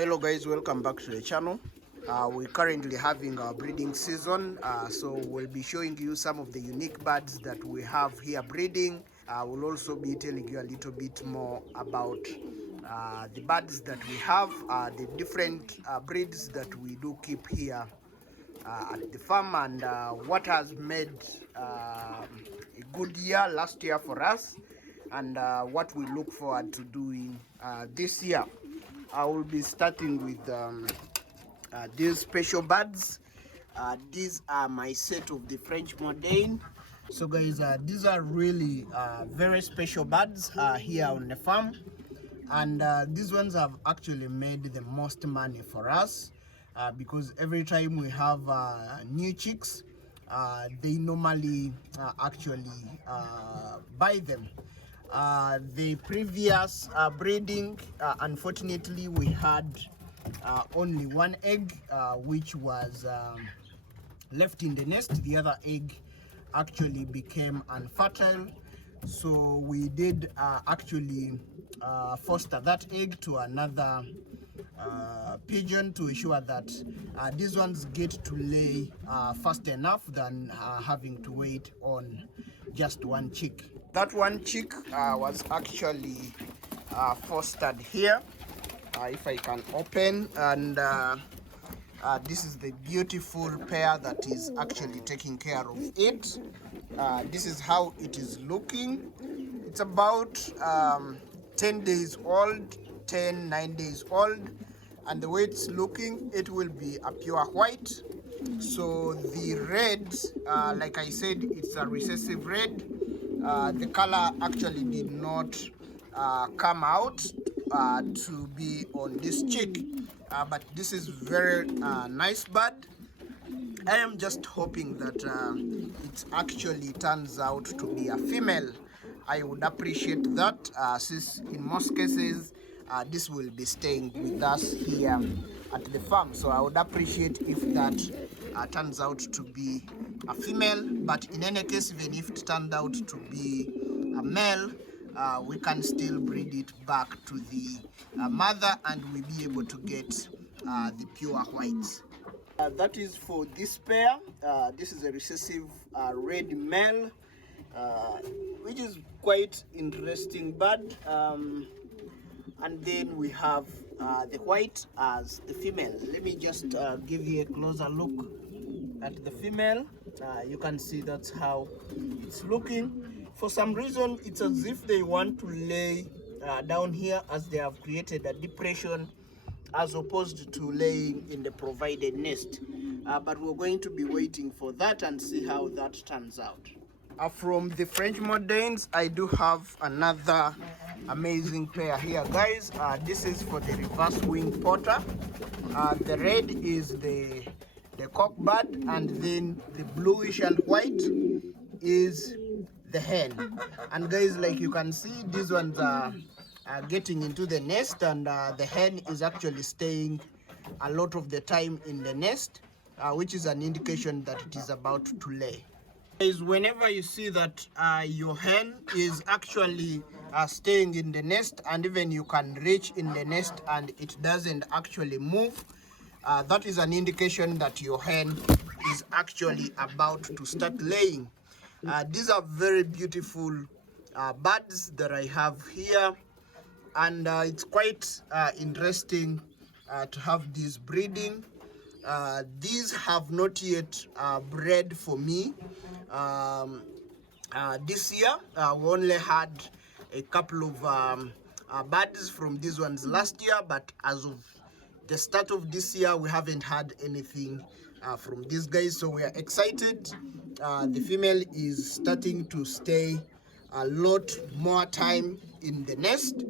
Hello guys, welcome back to the channel. We're currently having our breeding season, so we'll be showing you some of the unique birds that we have here breeding. We'll also be telling you a little bit more about the birds that we have, the different breeds that we do keep here at the farm, and what has made a good year last year for us, and what we look forward to doing this year. I will be starting with these special birds. These are my set of the French Mondain. So guys, these are really very special birds here on the farm, and these ones have actually made the most money for us because every time we have new chicks, they normally actually buy them. The previous breeding, unfortunately, we had only one egg which was left in the nest. The other egg actually became unfertile, so we did actually foster that egg to another pigeon to ensure that these ones get to lay fast enough than having to wait on just one chick. That one chick was actually fostered here, if I can open, and this is the beautiful pair that is actually taking care of it. This is how it is looking. It's about 10 days old, 9 days old, and the way it's looking, it will be a pure white. So the red, like I said, it's a recessive red. The color actually did not come out to be on this chick, but this is very nice bird. I am just hoping that it actually turns out to be a female. I would appreciate that, since in most cases this will be staying with us here at the farm. So I would appreciate if that turns out to be a female, but in any case, even if it turned out to be a male, we can still breed it back to the mother, and we'll be able to get the pure whites. That is for this pair. This is a recessive red male, which is quite interesting bird. And then we have the white as the female. Let me just give you a closer look at the female. You can see that's how it's looking. For some reason, it's as if they want to lay down here, as they have created a depression, as opposed to laying in the provided nest. But we're going to be waiting for that and see how that turns out. From the French Mondains, I do have another amazing pair here, guys. This is for the reverse wing Pouter. The red is the cock bird, and then the bluish and white is the hen. And guys, like you can see, these ones are getting into the nest, and the hen is actually staying a lot of the time in the nest, which is an indication that it is about to lay. Guys, whenever you see that your hen is actually staying in the nest, and even you can reach in the nest and it doesn't actually move, that is an indication that your hen is actually about to start laying. These are very beautiful birds that I have here, and it's quite interesting to have this breeding. These have not yet bred for me this year. We only had a couple of birds from these ones last year, but as of the start of this year, we haven't had anything from these guys, so we are excited. The female is starting to stay a lot more time in the nest,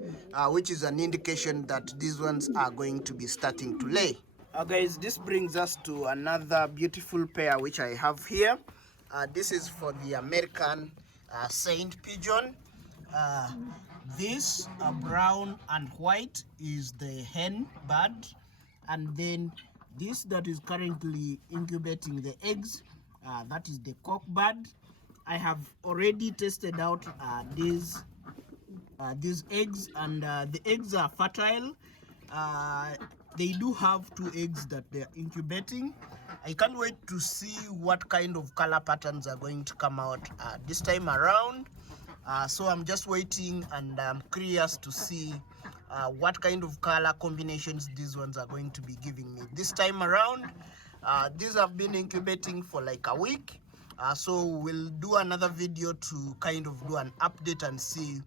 which is an indication that these ones are going to be starting to lay. Guys, this brings us to another beautiful pair which I have here. This is for the American Saint Pigeon. This brown and white is the hen bird, and then this that is currently incubating the eggs, that is the cock bird. I have already tested out these eggs, and the eggs are fertile. they do have 2 eggs that they're incubating. I can't wait to see what kind of color patterns are going to come out this time around. So I'm just waiting, and I'm curious to see what kind of color combinations these ones are going to be giving me this time around. These have been incubating for like a week. So we'll do another video to kind of do an update and see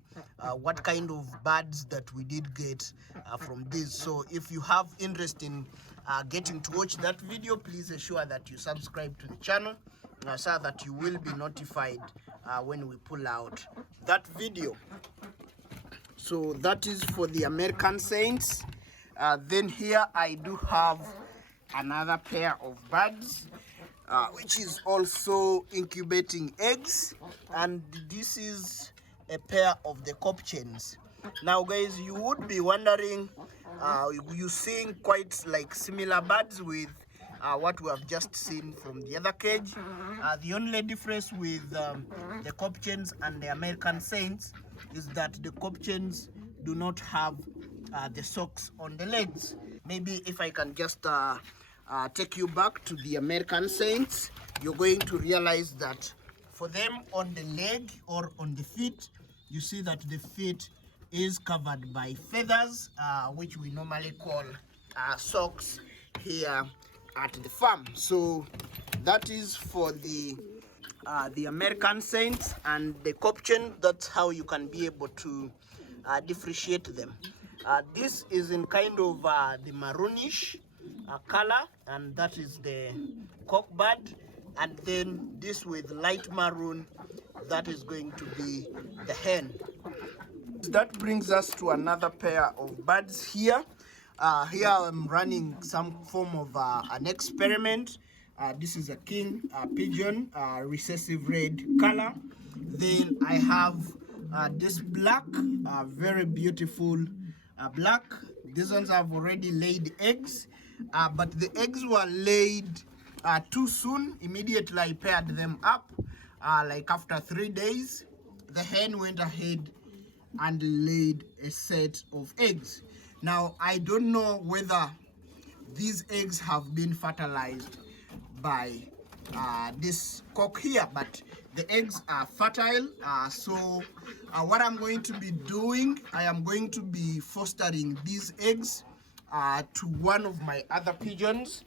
what kind of birds that we did get from this. So if you have interest in getting to watch that video, please ensure that you subscribe to the channel so that you will be notified when we pull out that video. So that is for the American Saints. Then here I do have another pair of birds which is also incubating eggs, and this is a pair of the Pigeons. Now guys, you would be wondering, you seeing quite like similar birds with what we have just seen from the other cage. The only difference with the Pigeons and the American Saints is that the Pigeons do not have the socks on the legs. Maybe if I can just take you back to the American Saints, you're going to realize that for them on the leg or on the feet, you see that the feet is covered by feathers, which we normally call socks here at the farm. So that is for the American Saints and the Pigeon. That's how you can be able to differentiate them. This is in kind of the maroonish color, and that is the cockbird, and then this with light maroon, that is going to be the hen. That brings us to another pair of birds here. Here I'm running some form of an experiment. This is a king pigeon, recessive red color. Then I have this black, very beautiful black. These ones have already laid eggs, but the eggs were laid too soon. Immediately I paired them up, like after 3 days, the hen went ahead and laid a set of eggs. Now I don't know whether these eggs have been fertilized by this cock here, but the eggs are fertile. So what I'm going to be doing, I am going to be fostering these eggs to one of my other pigeons,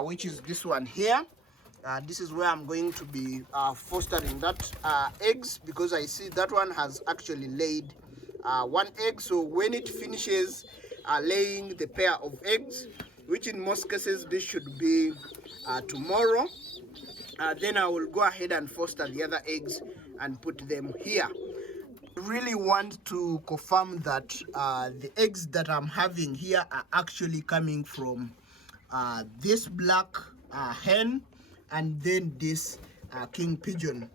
which is this one here. This is where I'm going to be fostering that eggs, because I see that one has actually laid 1 egg. So when it finishes laying the pair of eggs, which in most cases this should be tomorrow, then I will go ahead and foster the other eggs and put them here. I really want to confirm that the eggs that I'm having here are actually coming from this black hen and then this king pigeon.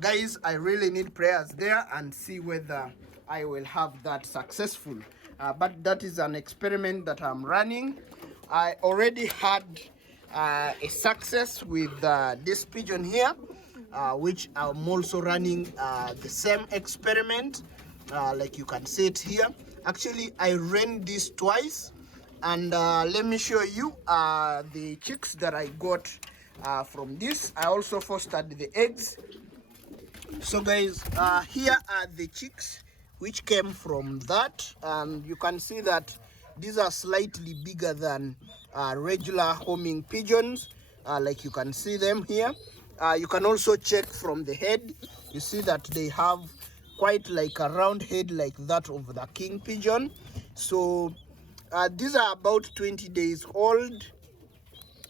Guys, I really need prayers there and see whether I will have that successful. But that is an experiment that I'm running. I already had a success with this pigeon here, which I'm also running the same experiment, like you can see it here. Actually, I ran this twice, and let me show you the chicks that I got from this. I also fostered the eggs. So guys, here are the chicks which came from that, and you can see that these are slightly bigger than regular homing pigeons, like you can see them here. You can also check from the head. You see that they have quite like a round head like that of the king pigeon. So these are about 20 days old,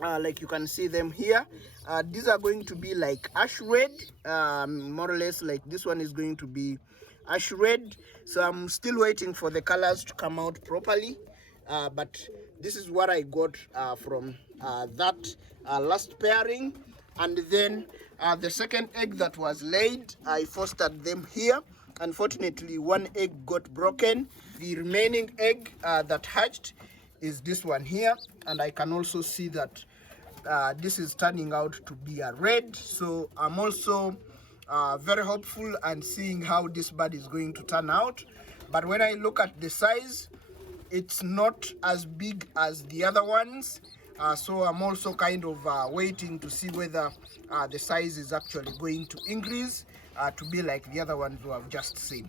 like you can see them here. These are going to be like ash red, more or less. Like this one is going to be ash red. So I'm still waiting for the colors to come out properly, but this is what I got from that last pairing. And then the second egg that was laid, I fostered them here. Unfortunately, 1 egg got broken. The remaining egg that hatched is this one here, and I can also see that this is turning out to be a red. So I'm also very hopeful and seeing how this bird is going to turn out. But when I look at the size, it's not as big as the other ones. So I'm also kind of waiting to see whether the size is actually going to increase to be like the other ones who I've just seen.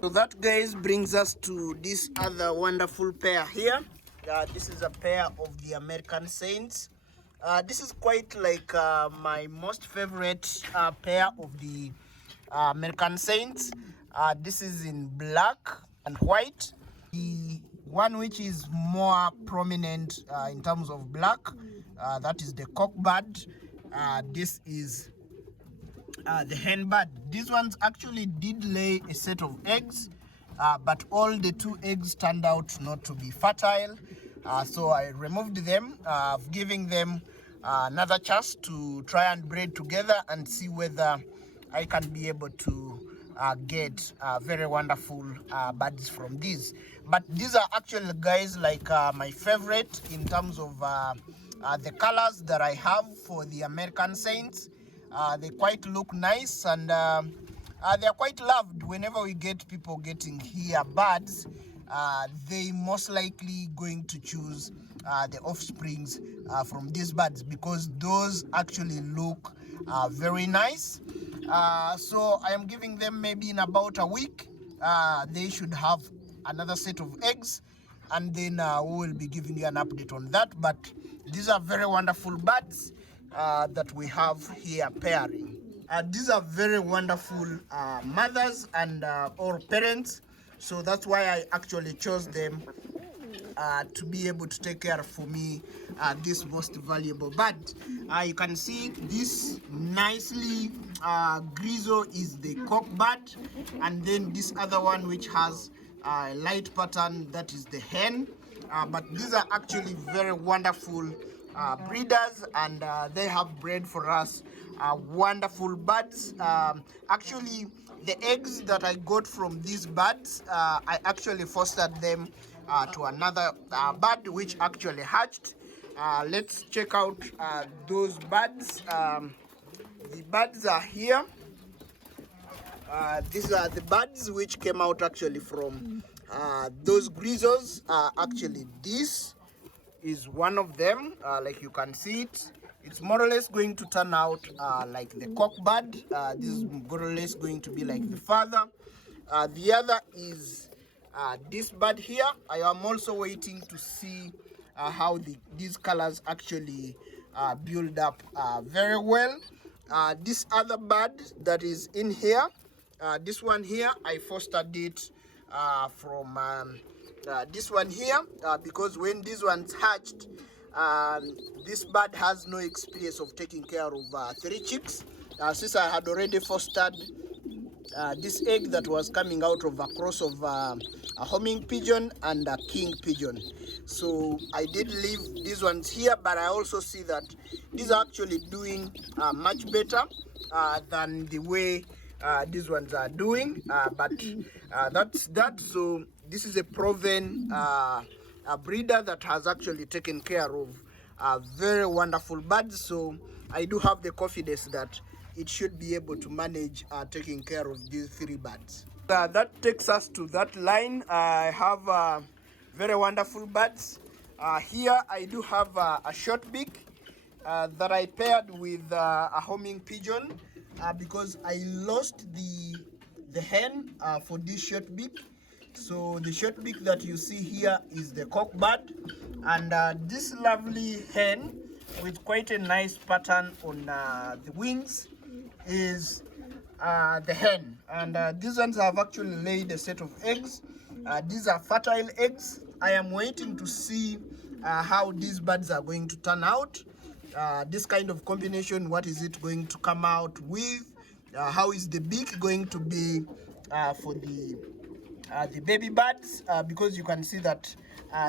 So that, guys, brings us to this other wonderful pair here. This is a pair of the American Saints. This is quite like my most favorite pair of the American Saints. This is in black and white. The one which is more prominent in terms of black, that is the cockbird. This is the hen bird. These ones actually did lay a set of eggs, but all the 2 eggs turned out not to be fertile. So I removed them, giving them another chance to try and breed together and see whether I can be able to get very wonderful birds from these. But these are actually, guys, like my favorite in terms of the colors that I have for the American Saints. They quite look nice, and they are quite loved. Whenever we get people getting here birds, they most likely going to choose the offsprings from these birds, because those actually look very nice. So I am giving them maybe in about a week. They should have another set of eggs, and then we will be giving you an update on that. But these are very wonderful birds that we have here pairing. These are very wonderful mothers and or parents, so that's why I actually chose them to be able to take care for me this most valuable bird. You can see this nicely grizzle is the cockbird, and then this other one which has a light pattern, that is the hen. But these are actually very wonderful breeders, and they have bred for us wonderful birds. Actually, the eggs that I got from these birds, I actually fostered them to another bird which actually hatched. Let's check out those birds. The birds are here. These are the birds which came out actually from those grizzles. Actually, this is one of them. Like you can see it, it's more or less going to turn out like the cockbird. This is more or less going to be like the father. The other is this bird here. I am also waiting to see how these colors actually build up very well. This other bird that is in here, this one here, I fostered it from this one here, because when these ones hatched, this bird has no experience of taking care of 3 chicks. Since I had already fostered this egg that was coming out of a cross of a homing pigeon and a king pigeon. So I did leave these ones here, but I also see that these are actually doing much better than the way these ones are doing. But that's that. So this is a proven a breeder that has actually taken care of very wonderful birds. So I do have the confidence that it should be able to manage taking care of these 3 birds. That takes us to that line. I have very wonderful birds. Here I do have a short beak that I paired with a homing pigeon because I lost the hen for this short beak. So the short beak that you see here is the cockbird, and this lovely hen with quite a nice pattern on the wings is the hen. And these ones have actually laid a set of eggs. These are fertile eggs. I am waiting to see how these birds are going to turn out. This kind of combination, what is it going to come out with? How is the beak going to be for the baby birds? Because you can see that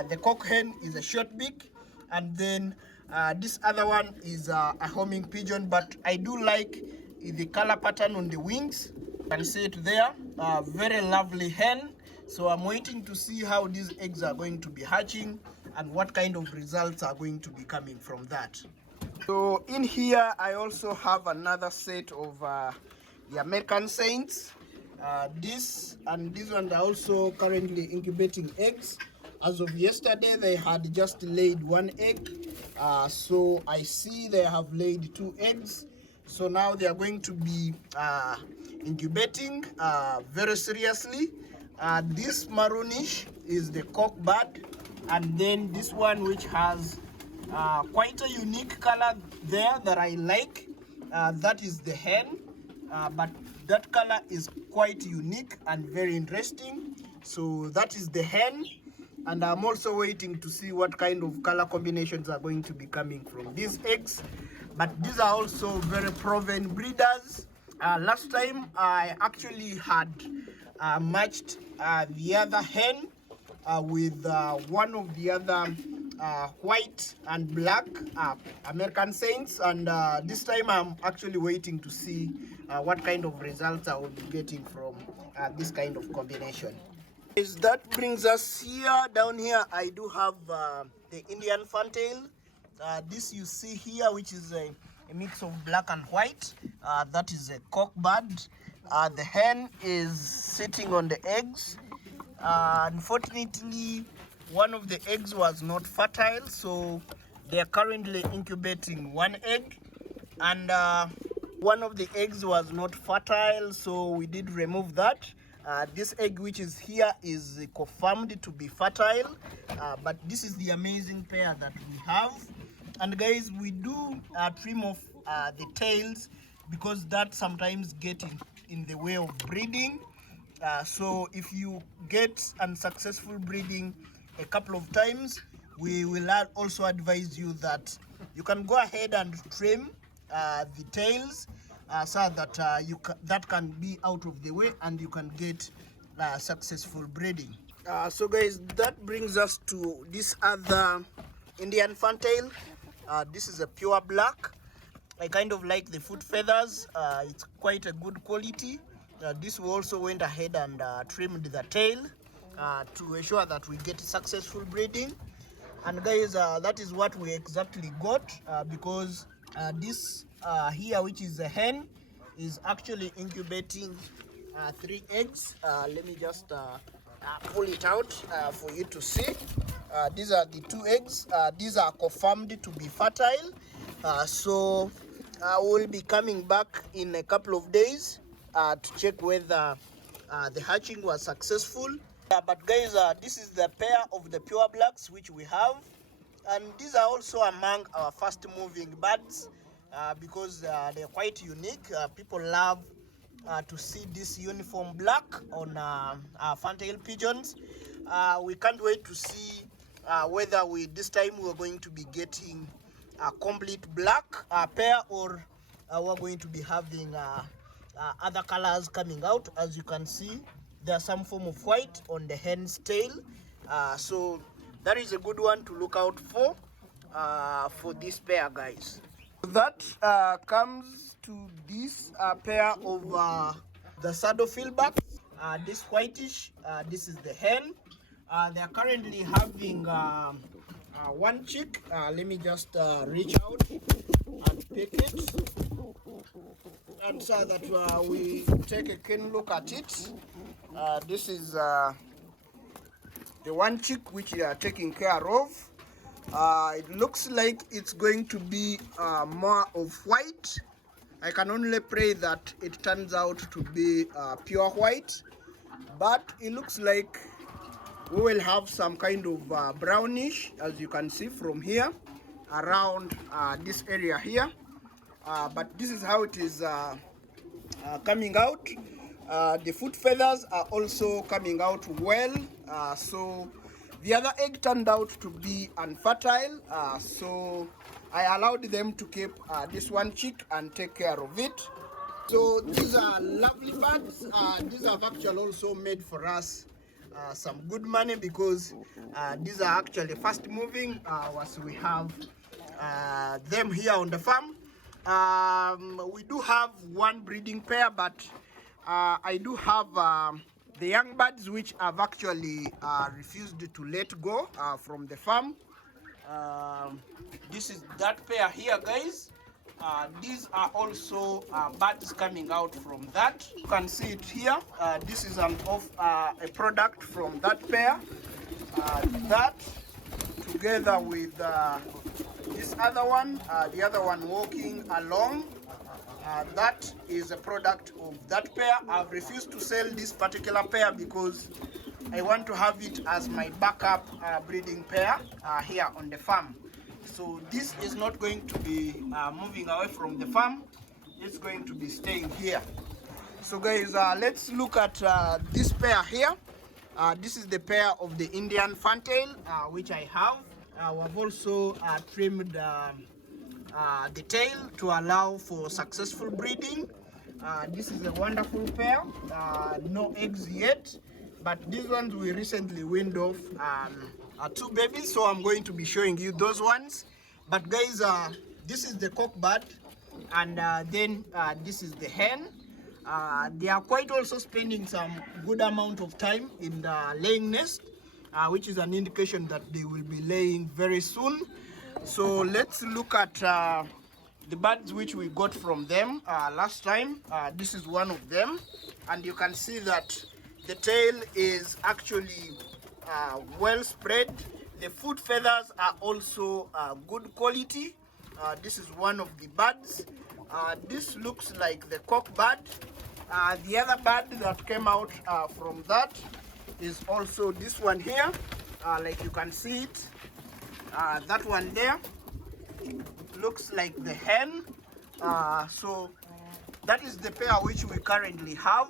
the cock hen is a short beak, and then this other one is a homing pigeon. But I do like the color pattern on the wings. You can see it there. Very lovely hen. So I'm waiting to see how these eggs are going to be hatching and what kind of results are going to be coming from that. So in here I also have another set of the American Saints. This and this one are also currently incubating eggs. As of yesterday, they had just laid one egg. So I see they have laid 2 eggs. So now they are going to be incubating very seriously. This maroonish is the cock bird, and then this one, which has quite a unique color there that I like, that is the hen. But that color is quite unique and very interesting. So that is the hen, and I'm also waiting to see what kind of color combinations are going to be coming from these eggs. But these are also very proven breeders. Last time I actually had matched the other hen with one of the other white and black American Saints, and this time I'm actually waiting to see what kind of results I will be getting from this kind of combination. That brings us here. Down here I do have the Indian Fantail. This you see here, which is a mix of black and white, that is a cock bird. The hen is sitting on the eggs. Unfortunately, one of the eggs was not fertile, so they are currently incubating one egg, and one of the eggs was not fertile, so we did remove that. This egg which is here is confirmed to be fertile, but this is the amazing pair that we have. And guys, we do trim off the tails because that sometimes get in the way of breeding. So if you get unsuccessful breeding a couple of times, we will also advise you that you can go ahead and trim the tails so that that can be out of the way and you can get successful breeding. So guys, that brings us to this other Indian Fantail. This is a pure black. I kind of like the foot feathers. It's quite a good quality. This we also went ahead and trimmed the tail to ensure that we get successful breeding. And guys, that is what we exactly got, because this here, which is a hen, is actually incubating 3 eggs. Let me just pull it out for you to see. These are the 2 eggs. These are confirmed to be fertile. So we'll be coming back in a couple of days to check whether the hatching was successful. But guys, this is the pair of the pure blacks which we have, and these are also among our fast moving birds because they're quite unique. People love to see this uniform black on our fantail pigeons. We can't wait to see whether this time we're going to be getting a complete black pair, or we're going to be having other colors coming out. As you can see, there's some form of white on the hen's tail, so that is a good one to look out for this pair, guys. That comes to this pair of the saddle fieldbacks. This whitish, this is the hen. They are currently having one chick. Let me just reach out and pick it, and so that we take a keen look at it. This is the one chick which we are taking care of. It looks like it's going to be more of white. I can only pray that it turns out to be pure white, but it looks like we will have some kind of brownish, as you can see from here, around this area here. But this is how it is coming out. The foot feathers are also coming out well. So the other egg turned out to be unfertile, so I allowed them to keep this one chick and take care of it. So these are lovely birds. These have actually also made for us some good money, because these are actually fast moving as we have them here on the farm. We do have one breeding pair, but I do have the young birds which have actually refused to let go from the farm. This is that pair here, guys. These are also birds coming out from that. You can see it here. This is a product from that pair. That together with this other one, the other one walking along, that is a product of that pair. I've refused to sell this particular pair because I want to have it as my backup breeding pair here on the farm. So this is not going to be moving away from the farm. It's going to be staying here. So guys, let's look at this pair here. This is the pair of the Indian Fantail, which I have. We've also trimmed the tail to allow for successful breeding. This is a wonderful pair. No eggs yet, but these ones we recently weaned off 2 babies, so I'm going to be showing you those ones. But guys, this is the cock bird, and then this is the hen. They are quite also spending some good amount of time in the laying nest, which is an indication that they will be laying very soon. So let's look at the birds which we got from them last time. This is one of them, and you can see that the tail is actually well spread. The foot feathers are also good quality. This is one of the birds. This looks like the cock bird. The other bird that came out from that is also this one here. Like you can see it. That one there looks like the hen. So that is the pair which we currently have.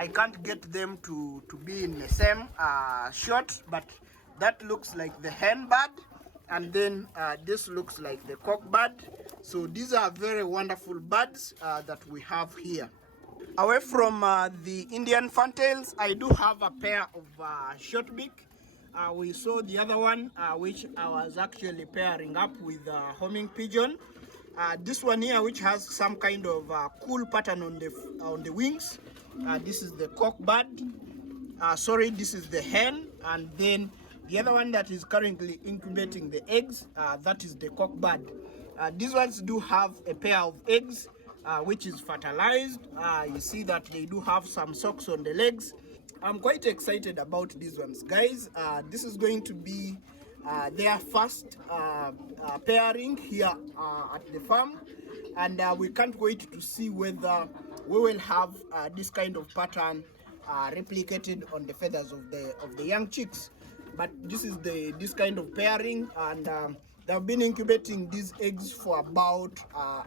I can't get them to be in the same shot, but that looks like the hen bird, and then this looks like the cock bird. So these are very wonderful birds that we have here. Away from the Indian Fantails, I do have a pair of shortbeak. We saw the other one, which I was actually pairing up with homing pigeon. This one here, which has some kind of cool pattern on the wings. This is the cock bird. Sorry, this is the hen, and then the other one that is currently incubating the eggs, that is the cock bird. These ones do have a pair of eggs, which is fertilized. You see that they do have some socks on the legs. I'm quite excited about these ones, guys. This is going to be their first pairing here at the farm, and we can't wait to see whether we will have this kind of pattern replicated on the feathers of the young chicks. But this is this kind of pairing, and they've been incubating these eggs for about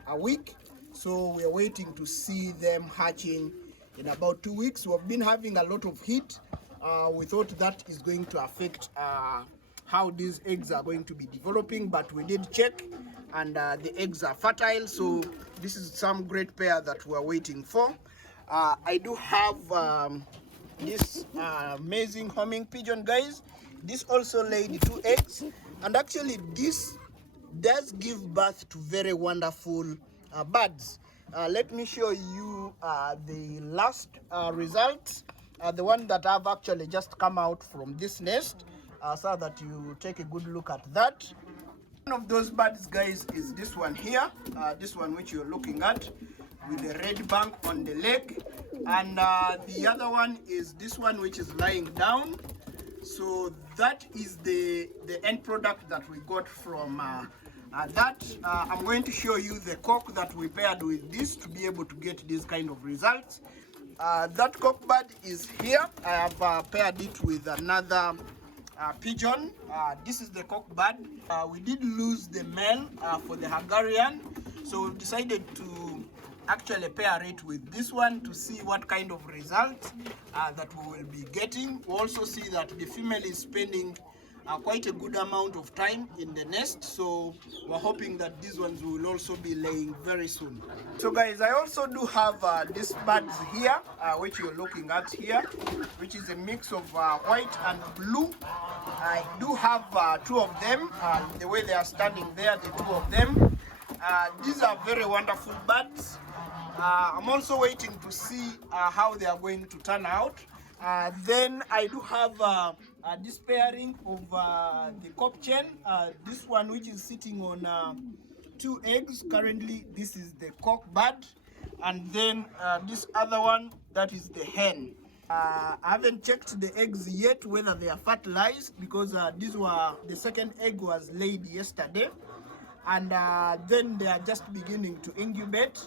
a week. So we're waiting to see them hatching in about 2 weeks. We've been having a lot of heat. We thought that is going to affect how these eggs are going to be developing, but we did check, and the eggs are fertile. So this is some great pair that we're waiting for. I do have this amazing homing pigeon, guys. This also laid 2 eggs, and actually this does give birth to very wonderful birds. Let me show you the last results, the one that I've actually just come out from this nest, so that you take a good look at that. One of those birds, guys, is this one here, this one which you're looking at with the red bank on the leg, and the other one is this one which is lying down. So that is the end product that we got from that. I'm going to show you the cock that we paired with this to be able to get this kind of results. That cock bird is here. I have paired it with another pigeon. This is the cock bird. We did lose the male for the Hungarian, so we decided to actually pair it with this one to see what kind of results that we will be getting. We also see that the female is spending quite a good amount of time in the nest, so we're hoping that these ones will also be laying very soon. So guys, I also do have these birds here, which you're looking at here, which is a mix of white and blue. I do have 2 of them. The way they are standing there, the 2 of them. These are very wonderful birds. I'm also waiting to see how they are going to turn out. Then I do have this pairing of the cock chain. This one which is sitting on 2 eggs. Currently this is the cock bird, and then this other one, that is the hen. I haven't checked the eggs yet whether they are fertilized, because the second egg was laid yesterday, and then they are just beginning to incubate.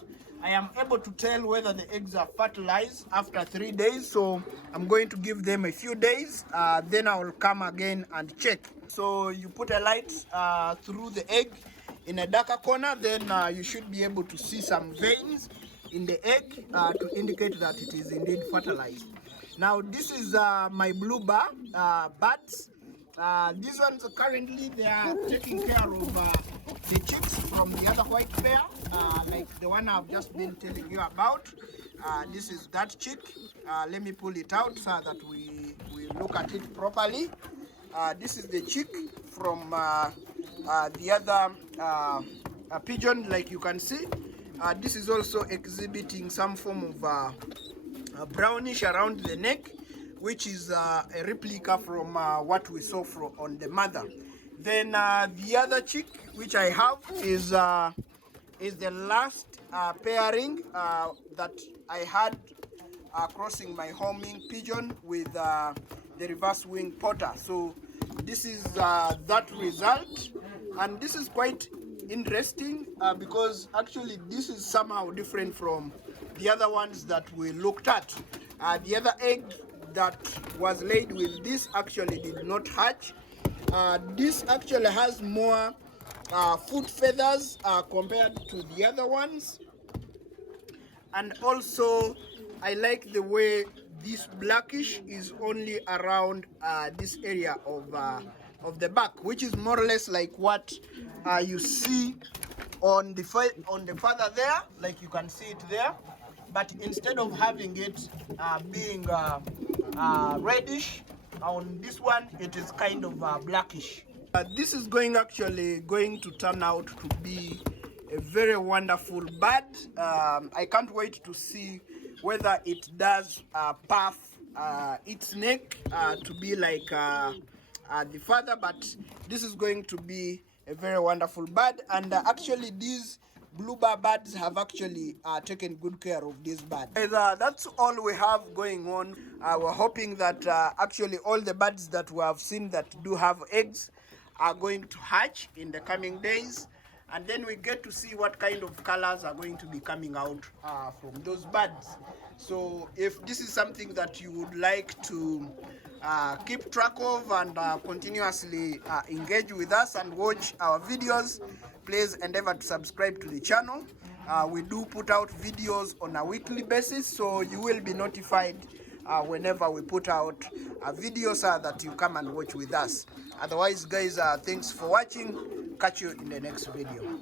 I am able to tell whether the eggs are fertilized after 3 days, so I'm going to give them a few days, then I will come again and check. So you put a light through the egg in a darker corner, then you should be able to see some veins in the egg to indicate that it is indeed fertilized. Now this is my blue bar bats. These ones currently they are taking care of the chicks from the other white pair, like the one I've just been telling you about. This is that chick. Let me pull it out so that we look at it properly. This is the chick from the other pigeon, like you can see. This is also exhibiting some form of brownish around the neck, which is a replica from what we saw on the mother. Then the other chick which I have is the last pairing that I had crossing my homing pigeon with the reverse wing Pouter. So this is that result, and this is quite interesting because actually this is somehow different from the other ones that we looked at. The other egg that was laid with this actually did not hatch. This actually has more foot feathers compared to the other ones, and also I like the way this blackish is only around this area of the back, which is more or less like what you see on the feather there, like you can see it there, but instead of having it being reddish, on this one it is kind of blackish. This is actually going to turn out to be a very wonderful bird. I can't wait to see whether it does puff its neck to be like the father, but this is going to be a very wonderful bird. And actually these bluebird birds have actually taken good care of this bird. That's all we have going on. We're hoping that actually all the birds that we have seen that do have eggs are going to hatch in the coming days, and then we get to see what kind of colors are going to be coming out from those birds. So if this is something that you would like to keep track of and continuously engage with us and watch our videos, please endeavor to subscribe to the channel. We do put out videos on a weekly basis, so you will be notified whenever we put out videos that you come and watch with us. Otherwise guys, thanks for watching. Catch you in the next video.